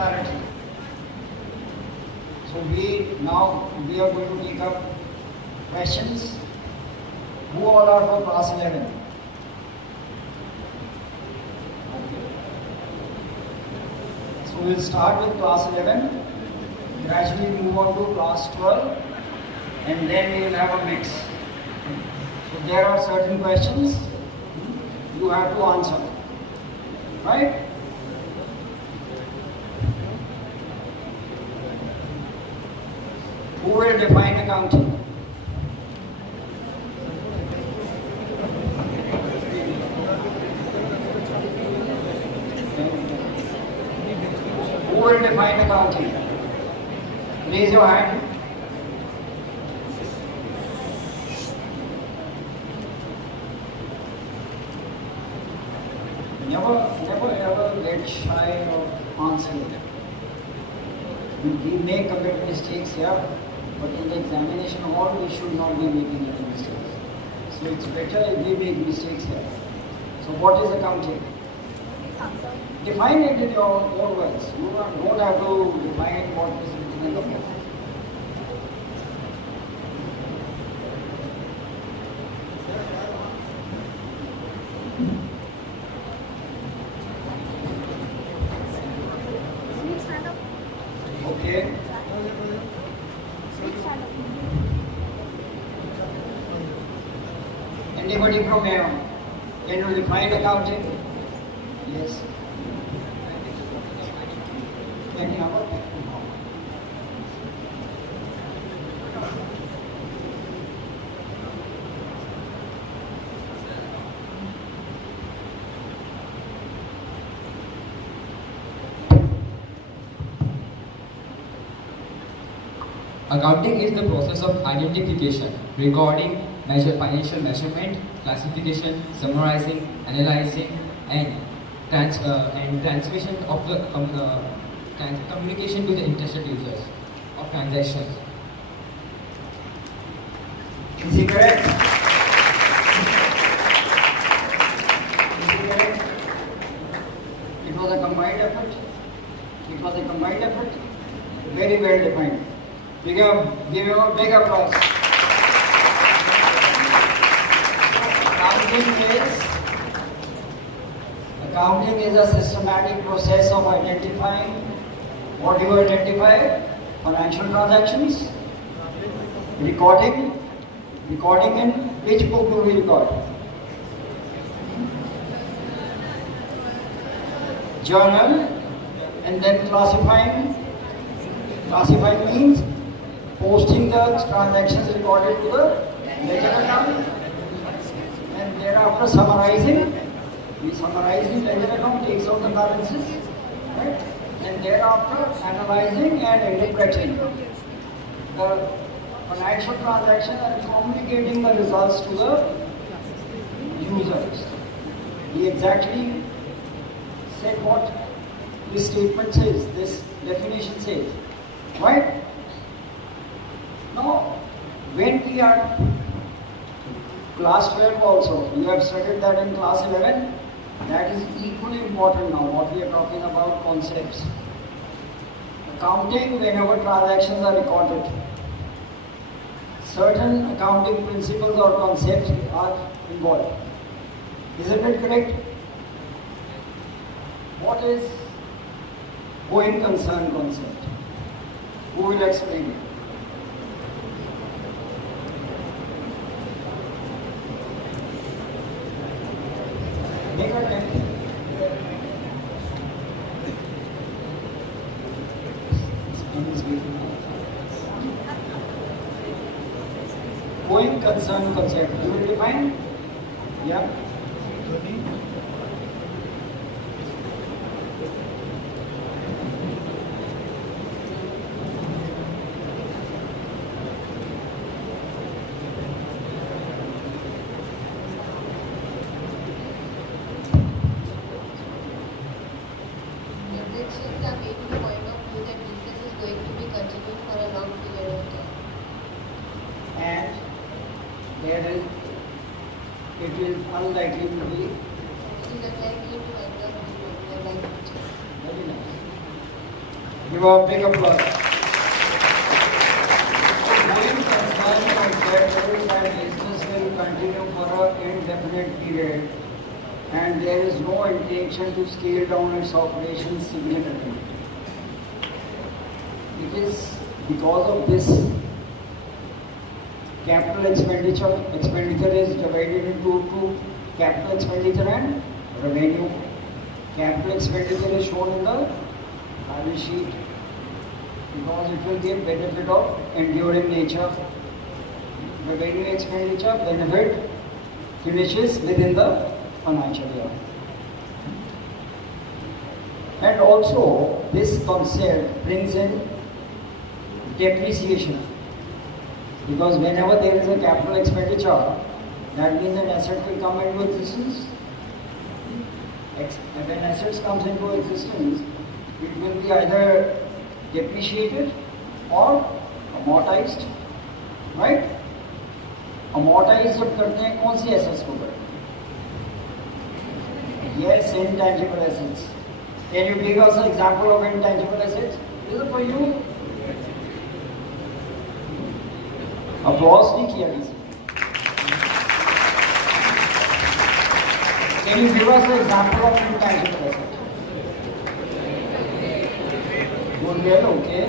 clarity. So we are going to take up questions. Who all are for class 11? Okay. So we'll start with class 11, gradually move on to class 12, and then we will have a mix. So there are certain questions you have to answer, right? Who will define accounting? Who will define accounting? Raise your hand. Never ever get shy of answering. We may commit mistakes here, but in the examination hall we should not be making any mistakes. So it's better if we make mistakes here. So what is accounting? Define it in your own words. You don't have to define what is written in the book. Okay. Anybody from here? Can you define accounting? Yes. Any other? Accounting is the process of identification, recording, financial measurement, classification, summarizing, analyzing, and transmission of the communication to the interested users of transactions. Is it correct? Is it correct? It was a combined effort. It was a combined effort. Very well defined. Give him a big applause. Accounting is a systematic process of identifying what do you identify? Financial transactions, recording in which book do we record? Journal, and then classifying. Classifying means posting the transactions recorded to the ledger account, and thereafter summarizing. We summarize the ledger account, takes out the balances, right? And thereafter analyzing and interpreting the financial transaction and communicating the results to the users. He exactly said what this statement says, this definition says, right? Now, when we are class 12 also, you have studied that in class 11, that is equally important now, what we are talking about concepts. Accounting, whenever transactions are recorded, certain accounting principles or concepts are involved. Isn't it correct? What is going concern concept? Who will explain it? Make a attempt. Going concern concept. You will define? Yeah. Transactions are made to the point of view that business is going to be continued for a long period of time. And it is unlikely to be. It is unlikely to end up in the life future. Very nice. Give a big applause. Going concern concept is that business will continue for an indefinite period and there is no intention to scale down its operations significantly. It is because of this capital expenditure is divided into two, capital expenditure and revenue. Capital expenditure is shown in the balance sheet because it will give benefit of enduring nature. Revenue expenditure benefit finishes within the financial year. And also this concept brings in depreciation because whenever there is a capital expenditure, that means an asset will come into existence. When assets comes into existence, it will be either depreciated or amortized, right? Amortize जब करते हैं कौन सी assets को करते हैं? Yes, intangible assets. Can you give us an example of intangible assets? Is it for you? Applause नहीं किया किसी. Can you give us an example of intangible asset? Goodwill, okay.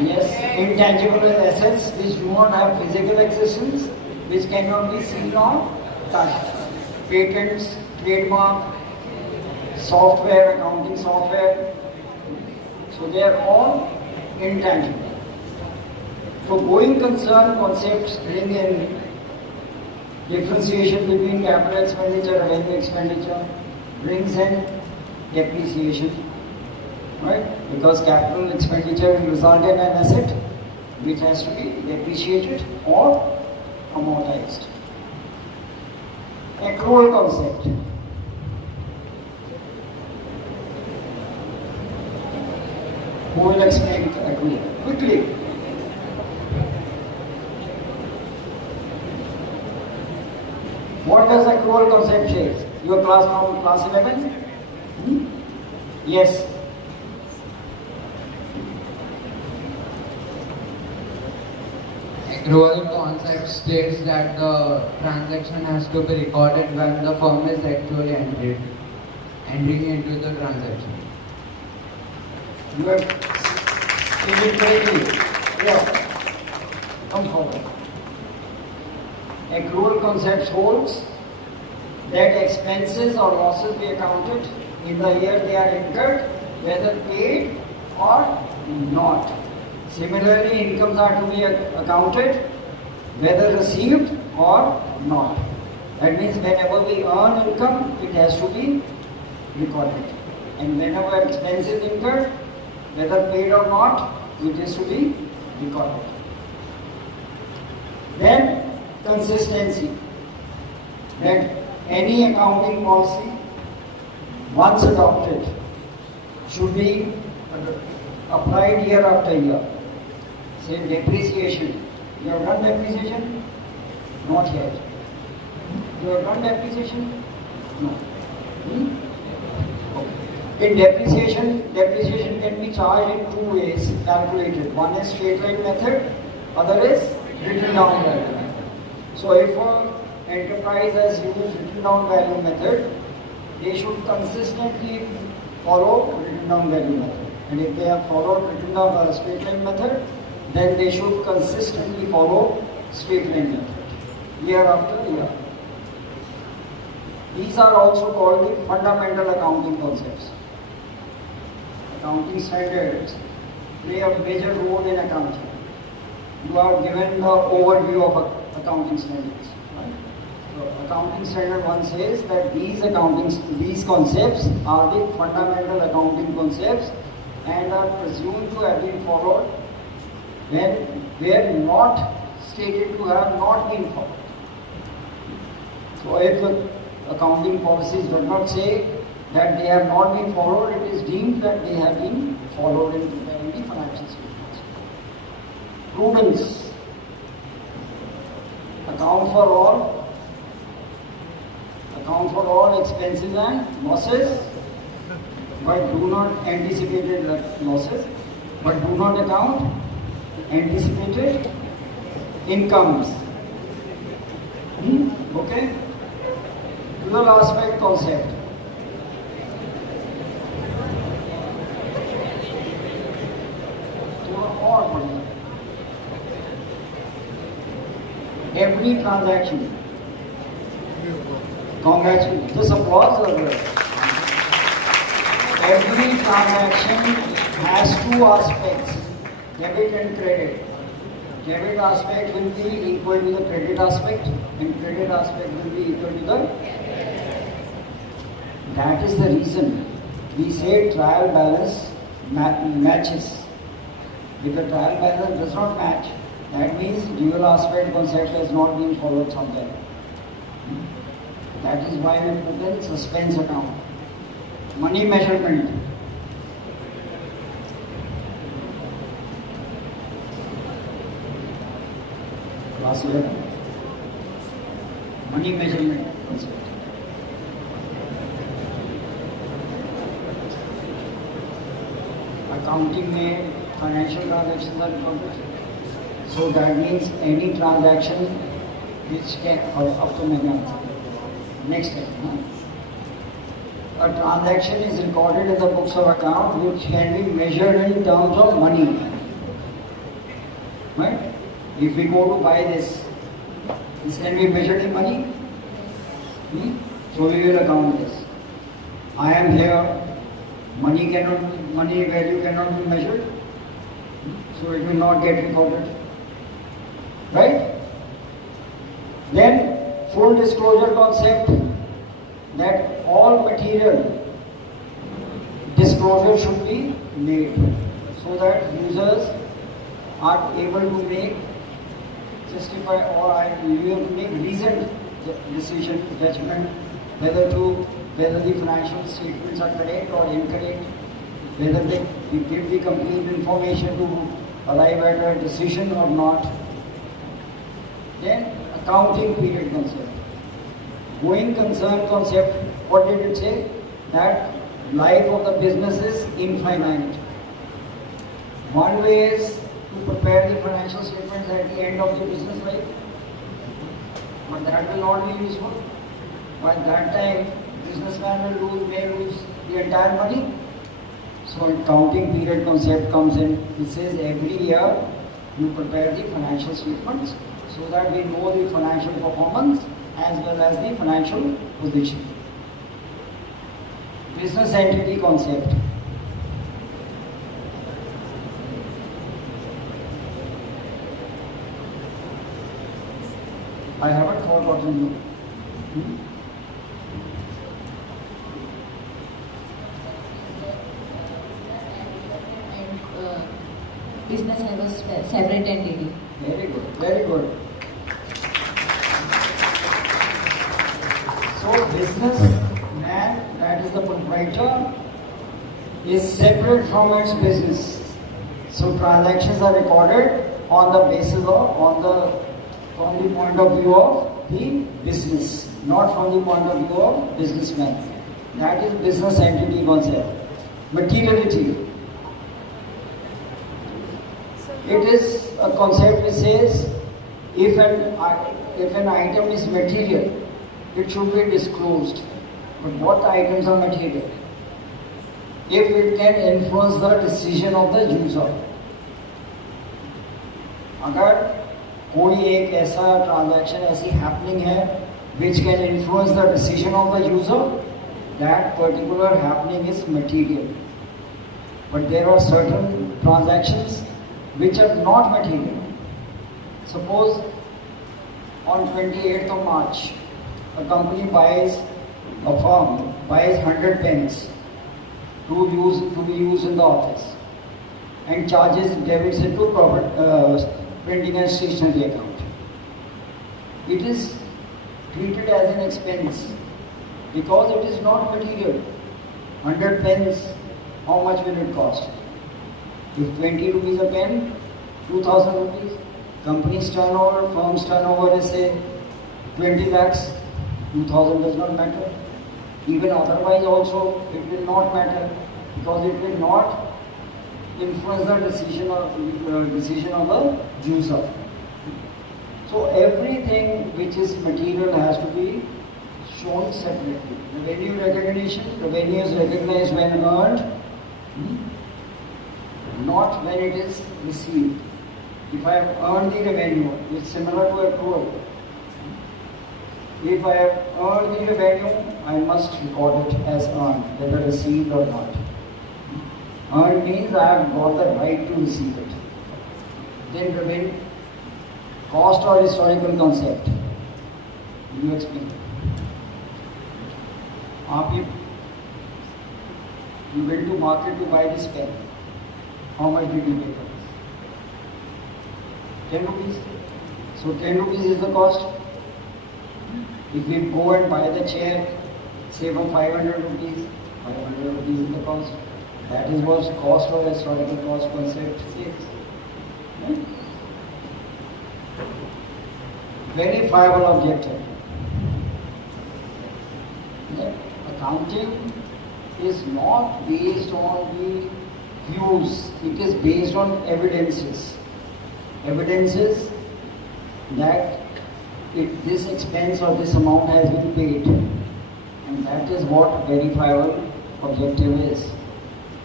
Yes, intangible assets which do not have physical existence, which cannot be seen or touched. Patents, trademark, software, accounting software. So they are all intangible. So going concern concepts bring in differentiation between capital expenditure and revenue expenditure, brings in depreciation, right? Because capital expenditure will result in an asset which has to be depreciated or amortized. Accrual concept. Who will explain accrual? Quickly. What does accrual concept say? Your class from class 11? Yes. Accrual concept states that the transaction has to be recorded when the firm is actually entering into the transaction. You have stated correctly. Yeah. Come forward. Accrual concept holds that expenses or losses be accounted in the year they are incurred, whether paid or not. Similarly, incomes are to be accounted whether received or not. That means whenever we earn income, it has to be recorded. And whenever expenses incurred, whether paid or not, it is to be recorded. Then consistency. That any accounting policy, once adopted, should be applied year after year. Say depreciation. You have done depreciation? Not yet. You have done depreciation? No. Okay. In depreciation can be charged in two ways calculated. One is straight line method, other is written down value method. So if an enterprise has used written down value method, they should consistently follow written down value method. And if they have followed written down straight line method, then they should consistently follow straight line method year after year. These are also called the fundamental accounting concepts. Accounting standards play a major role in accounting. You are given the overview of accounting standards. Right? So accounting standard 1 says that these concepts are the fundamental accounting concepts and are presumed to have been followed when they are not stated to have not been followed. So if the accounting policies do not say that they have not been followed, it is deemed that they have been followed in preparing the financial statements. Prudence. Account for all. account for all expenses and losses, but do not anticipated losses, but do not account anticipated incomes. Okay? Dual aspect concept. थोड़ा और बढ़िया. Every transaction. Congratulations. This applause or every transaction has two aspects, debit and credit. Debit aspect will be equal to the credit aspect, and credit aspect will be equal to the. That is the reason we say trial balance matches. If the trial balance does not match, that means dual aspect concept has not been followed somewhere. That is why we put in suspense account. Money measurement. Class 11. Money measurement concept. Accounting में financial transactions are recorded. So that means any transaction which can, up to next step. A transaction is recorded in the books of account which can be measured in terms of money. Right? If we go to buy this can be measured in money. So we will account this. I am here. Money value cannot be measured. So it will not get recorded. Right? Then full disclosure concept, that all material disclosure should be made so that users are able to make, justify, or are able to make reasoned decision, judgment, whether the financial statements are correct or incorrect, whether they give the complete information to arrive at a decision or not. Then accounting period concept. Going concern concept, what did it say? That life of the business is infinite. One way is to prepare the financial statements at the end of the business life, but that will not be useful. By that time, businessman may lose the entire money. So accounting period concept comes in. It says every year you prepare the financial statements so that we know the financial performance as well as the financial position. Business entity concept. I haven't forgotten you. Business have a separate entity. Very good, very good. So businessman, that is the proprietor, is separate from its business. So transactions are recorded on the basis of, from the point of view of the business, not from the point of view of businessman. That is business entity concept. Materiality. It is a concept which says if an item is material, it should be disclosed. But what items are material? If it can influence the decision of the user. अगर कोई एक ऐसा transaction ऐसी happening है which can influence the decision of the user, that particular happening is material. But there are certain transactions which are not material. Suppose on 28th of March, a company a firm buys 100 pens to be used in the office and debits it to printing and stationery account. It is treated as an expense because it is not material. 100 pens, how much will it cost? If 20 rupees a pen, 2000 rupees. Company's turnover, firm's turnover is say 20 lakhs. 2000 does not matter. Even otherwise also it will not matter, because it will not influence the decision of the user. So everything which is material has to be shown separately. Revenue recognition, revenue is recognized when earned, not when it is received. If I have earned the revenue, it's similar to accrual. If I have earned the revenue, I must record it as earned, whether received or not. Earned means I have got the right to receive it. Then revenue, cost or historical concept. Will you explain? You went to market to buy this pen. How much did you pay for this? 10 rupees. So 10 rupees is the cost. If we go and buy the chair, say for 500 rupees, 500 rupees is the cost. That is what cost or historical cost concept says. Right? Verifiable objective. The accounting is not based on the views, it is based on evidences. Evidences that this expense or this amount has been paid, and that is what verifiable objective is.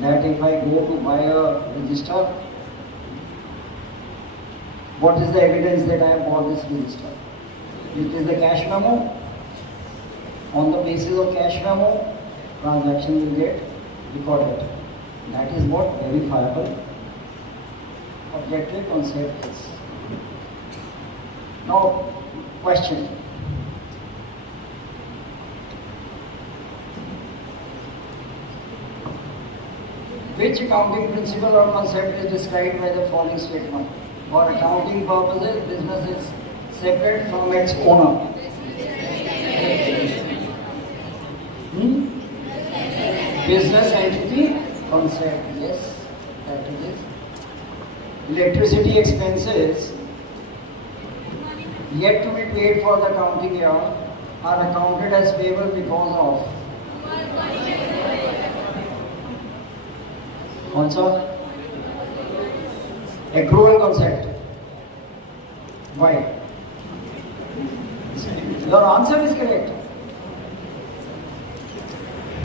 That if I go to buy a register, what is the evidence that I have bought this register? It is the cash memo. On the basis of cash memo, transaction will get recorded. That is what verifiable objective concept is. Now, question. Which accounting principle or concept is described by the following statement? For accounting purposes, business is separate from its owner. Business entity concept, yes, that it is. Electricity expenses yet to be paid for the accounting year are accounted as payable because of also accrual concept. Why? Your answer is correct.